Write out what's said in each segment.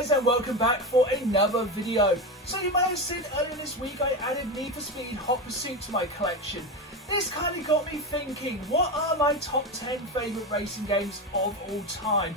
guys, and welcome back for another video. So you may have seen earlier this week I added Need for Speed Hot Pursuit to my collection. This kind of got me thinking, what are my top 10 favourite racing games of all time?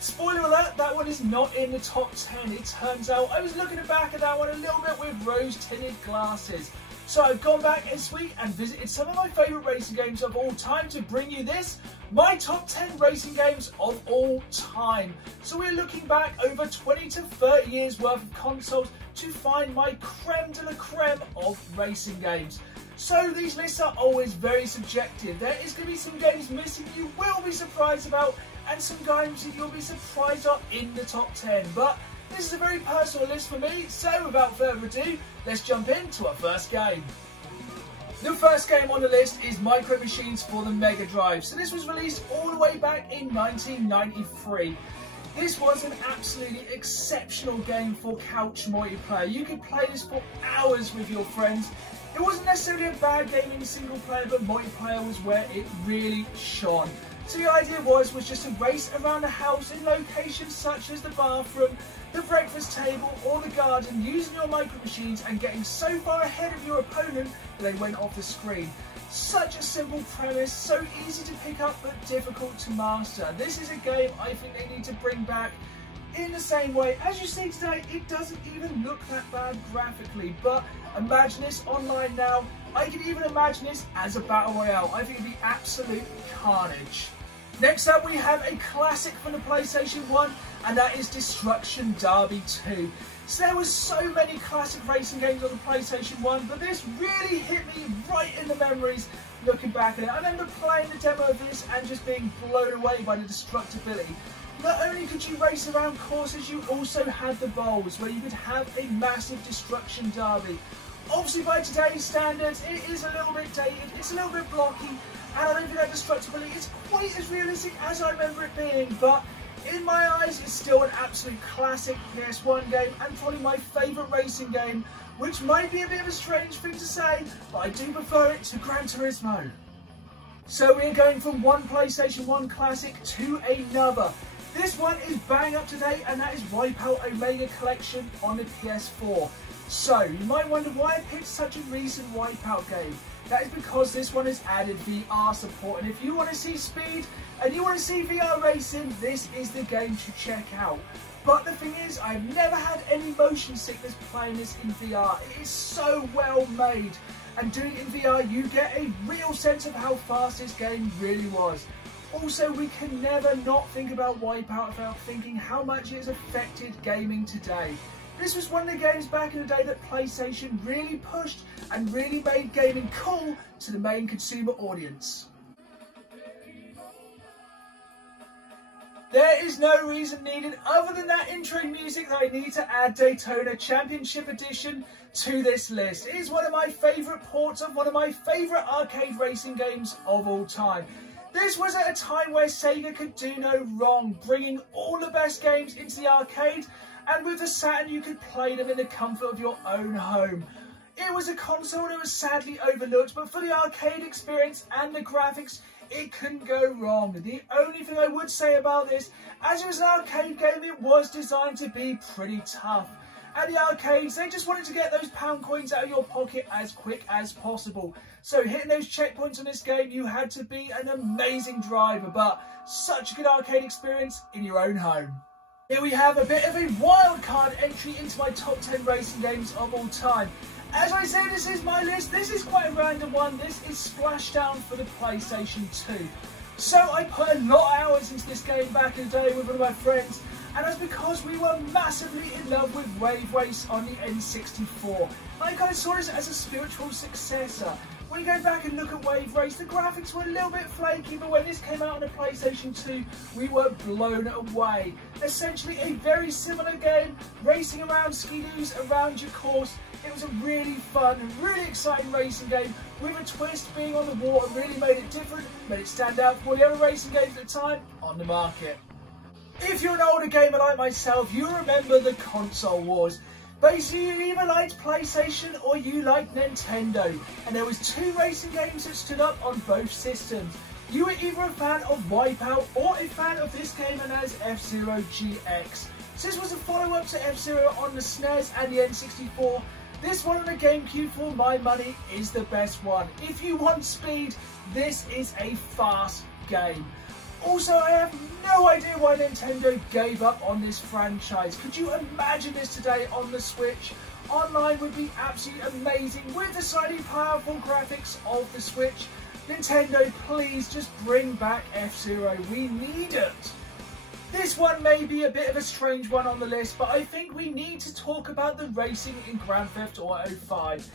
Spoiler alert, that one is not in the top 10. It turns out I was looking back at that one a little bit with rose-tinted glasses. So I've gone back this week and visited some of my favourite racing games of all time to bring you this, my top 10 racing games of all time. So we're looking back over 20 to 30 years worth of consoles to find my creme de la creme of racing games. So these lists are always very subjective. There is going to be some games missing you will be surprised about, and some games that you'll be surprised are in the top 10. But this is a very personal list for me, so without further ado, let's jump into our first game. The first game on the list is Micro Machines for the Mega Drive. So this was released all the way back in 1993. This was an absolutely exceptional game for couch multiplayer. You could play this for hours with your friends. It wasn't necessarily a bad game in single player, but multiplayer was where it really shone. So the idea was just to race around the house in locations such as the bathroom, the breakfast table or the garden, using your micro machines and getting so far ahead of your opponent that they went off the screen. Such a simple premise, so easy to pick up but difficult to master. This is a game I think they need to bring back in the same way. As you see today, it doesn't even look that bad graphically, but imagine this online now. I can even imagine this as a battle royale. I think it'd be absolute carnage. Next up, we have a classic from the PlayStation 1, and that is Destruction Derby 2. So there was so many classic racing games on the PlayStation 1, but this really hit me right in the memories looking back at it. I remember playing the demo of this and just being blown away by the destructibility. Not only could you race around courses, you also had the bowls where you could have a massive destruction derby. Obviously by today's standards, it is a little bit dated, it's a little bit blocky, and I don't think that destructibility is quite as realistic as I remember it being, but in my eyes, it's still an absolute classic PS1 game and probably my favourite racing game, which might be a bit of a strange thing to say, but I do prefer it to Gran Turismo. So we're going from one PlayStation 1 classic to another. This one is bang up to date, and that is Wipeout Omega Collection on the PS4. So, you might wonder why I picked such a recent Wipeout game. That is because this one has added VR support, and if you want to see speed and you want to see VR racing, this is the game to check out. But the thing is, I've never had any motion sickness playing this in VR. It is so well made, and doing it in VR, you get a real sense of how fast this game really was. Also, we can never not think about Wipeout without thinking how much it has affected gaming today. This was one of the games back in the day that PlayStation really pushed and really made gaming cool to the main consumer audience. There is no reason needed other than that intro music that I need to add Daytona Championship Edition to this list. It is one of my favourite ports of one of my favourite arcade racing games of all time. This was at a time where Sega could do no wrong, bringing all the best games into the arcade, and with the Saturn you could play them in the comfort of your own home. It was a console that was sadly overlooked, but for the arcade experience and the graphics, it couldn't go wrong. The only thing I would say about this, as it was an arcade game, it was designed to be pretty tough. At the arcades, they just wanted to get those pound coins out of your pocket as quick as possible. So hitting those checkpoints on this game, you had to be an amazing driver, but such a good arcade experience in your own home. Here we have a bit of a wild card entry into my top 10 racing games of all time. As I say, this is my list. This is quite a random one. This is Splashdown for the PlayStation 2. So I put a lot of hours into this game back in the day with one of my friends, and that's because we were massively in love with Wave Race on the N64. I kind of saw this as a spiritual successor. When you go back and look at Wave Race, the graphics were a little bit flaky, but when this came out on the PlayStation 2, we were blown away. Essentially a very similar game, racing around skidoos around your course. It was a really fun, really exciting racing game, with a twist. Being on the water really made it different, made it stand out from all the other racing games at the time on the market. If you're an older gamer like myself, you remember the console wars. Basically, you either liked PlayStation or you liked Nintendo, and there was two racing games that stood up on both systems. You were either a fan of Wipeout or a fan of this game known as FZero GX. So this was a follow-up to F-Zero on the SNES and the N64. This one on the GameCube, for my money, is the best one. If you want speed, this is a fast game. Also, I have no idea why Nintendo gave up on this franchise. Could you imagine this today on the Switch? Online would be absolutely amazing with the slightly powerful graphics of the Switch. Nintendo, please just bring back F-Zero. We need it. This one may be a bit of a strange one on the list, but I think we need to talk about the racing in Grand Theft Auto 5.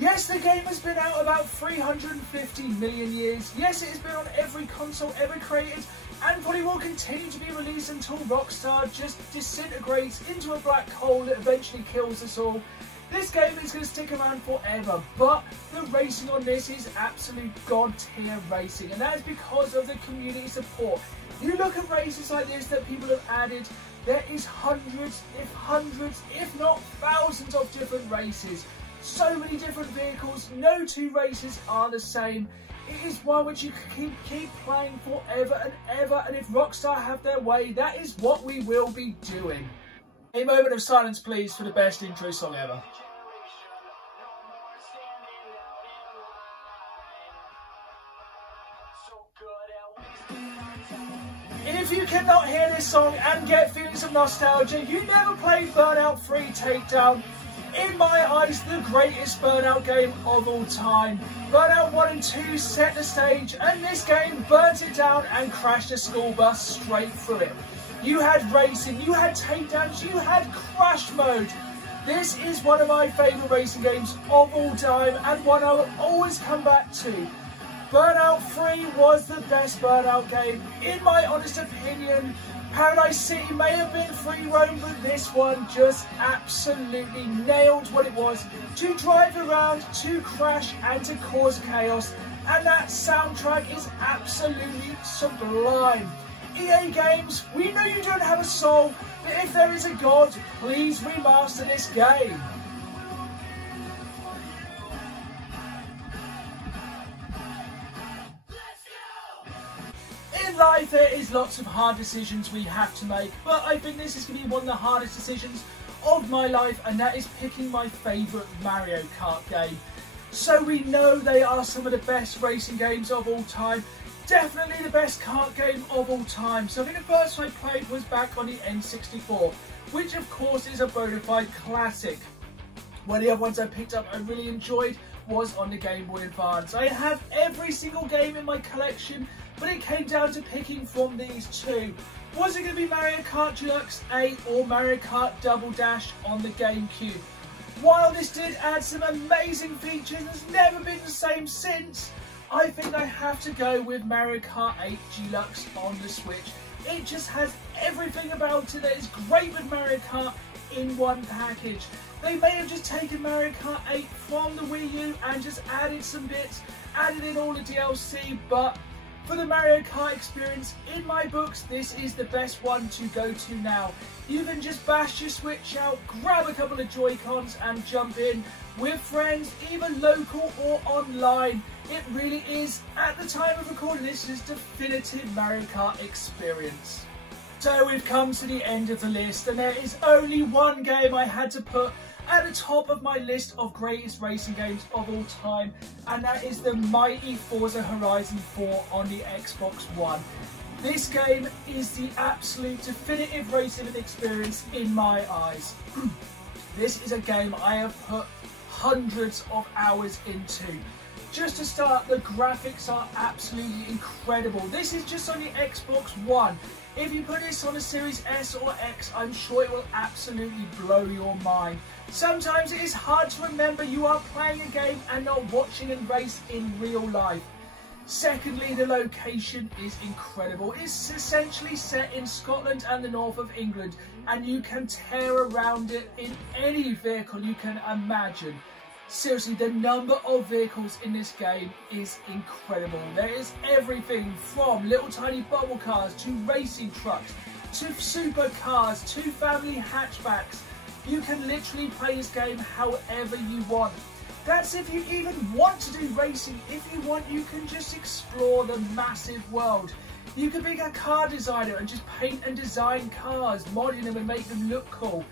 Yes, the game has been out about 350 million years. Yes, it has been on every console ever created and probably will continue to be released until Rockstar just disintegrates into a black hole that eventually kills us all. This game is going to stick around forever, but the racing on this is absolute god tier racing, and that is because of the community support. You look at races like this that people have added, there is hundreds, if not thousands of different races. So many different vehicles, no two races are the same. It is one which you can keep playing forever and ever, and if Rockstar have their way, that is what we will be doing. A moment of silence please for the best intro song ever. And if you cannot hear this song and get feelings of nostalgia, you never played Burnout 3 Takedown. In my eyes, the greatest Burnout game of all time. Burnout 1 and 2 set the stage, and this game burnt it down and crashed a school bus straight through it. You had racing, you had takedowns, you had crash mode. This is one of my favourite racing games of all time, and one I will always come back to. Burnout 3 was the best Burnout game, in my honest opinion. Paradise City may have been free roam, but this one just absolutely nailed what it was to drive around, to crash and to cause chaos, and that soundtrack is absolutely sublime. EA Games, we know you don't have a soul, but if there is a god, please remaster this game. In life there is lots of hard decisions we have to make, but I think this is going to be one of the hardest decisions of my life, and that is picking my favourite Mario Kart game. So we know they are some of the best racing games of all time, definitely the best kart game of all time. So I think the first one I played was back on the N64, which of course is a bona fide classic. One of the other ones I picked up I really enjoyed was on the Game Boy Advance. I have every single game in my collection, but it came down to picking from these two. Was it going to be Mario Kart Deluxe 8 or Mario Kart Double Dash on the GameCube? While this did add some amazing features and has never been the same since, I think I have to go with Mario Kart 8 Deluxe on the Switch. It just has everything about it that is great with Mario Kart in one package. They may have just taken Mario Kart 8 from the Wii U and just added some bits, added in all the DLC, but for the Mario Kart experience, in my books, this is the best one to go to now. You can just bash your Switch out, grab a couple of Joy-Cons and jump in with friends, either local or online. It really is, at the time of recording this, is definitive Mario Kart experience. So we've come to the end of the list, and there is only one game I had to put at the top of my list of greatest racing games of all time, and that is the mighty Forza Horizon 4 on the Xbox One. This game is the absolute definitive racing experience in my eyes. This is a game I have put hundreds of hours into. Just to start, the graphics are absolutely incredible. This is just on the Xbox One. If you put this on a Series S or X, I'm sure it will absolutely blow your mind. Sometimes it is hard to remember you are playing a game and not watching a race in real life. Secondly, the location is incredible. It's essentially set in Scotland and the north of England, and you can tear around it in any vehicle you can imagine. Seriously, the number of vehicles in this game is incredible. There is everything from little tiny bubble cars to racing trucks to supercars to family hatchbacks. You can literally play this game however you want. That's if you even want to do racing. If you want, you can just explore the massive world. You could be a car designer and just paint and design cars, modding them and make them look cool.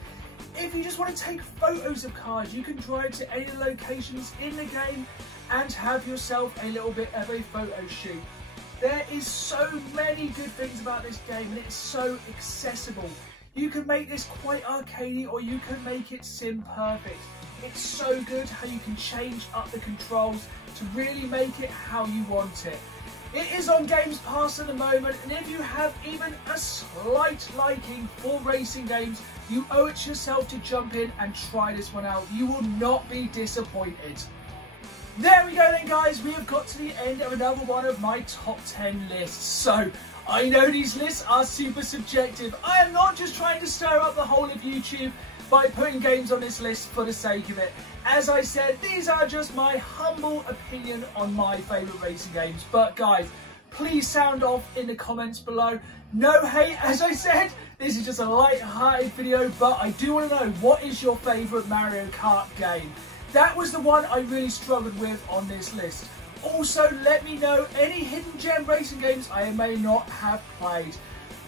If you just want to take photos of cars, you can drive to any locations in the game and have yourself a little bit of a photo shoot. There is so many good things about this game, and it's so accessible. You can make this quite arcadey, or you can make it sim perfect. It's so good how you can change up the controls to really make it how you want it. It is on Games Pass at the moment, and if you have even a slight liking for racing games, you owe it to yourself to jump in and try this one out. You will not be disappointed. There we go then, guys. We have got to the end of another one of my top 10 lists. So, I know these lists are super subjective. I am not just trying to stir up the whole of YouTube by putting games on this list for the sake of it. As I said, these are just my humble opinion on my favourite racing games. But guys, please sound off in the comments below. No hate, as I said, this is just a light-hearted video, but I do want to know, what is your favourite Mario Kart game? That was the one I really struggled with on this list. Also, let me know any hidden gem racing games I may not have played.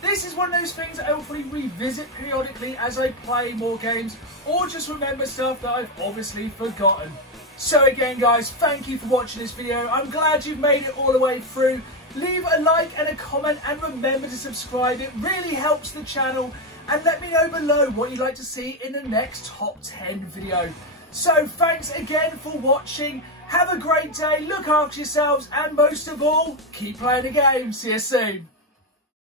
This is one of those things that I will probably revisit periodically as I play more games, or just remember stuff that I've obviously forgotten. So again, guys, thank you for watching this video. I'm glad you've made it all the way through. Leave a like and a comment, and remember to subscribe. It really helps the channel. And let me know below what you'd like to see in the next top 10 video. So thanks again for watching. Have a great day, look after yourselves, and most of all, keep playing the game. See you soon.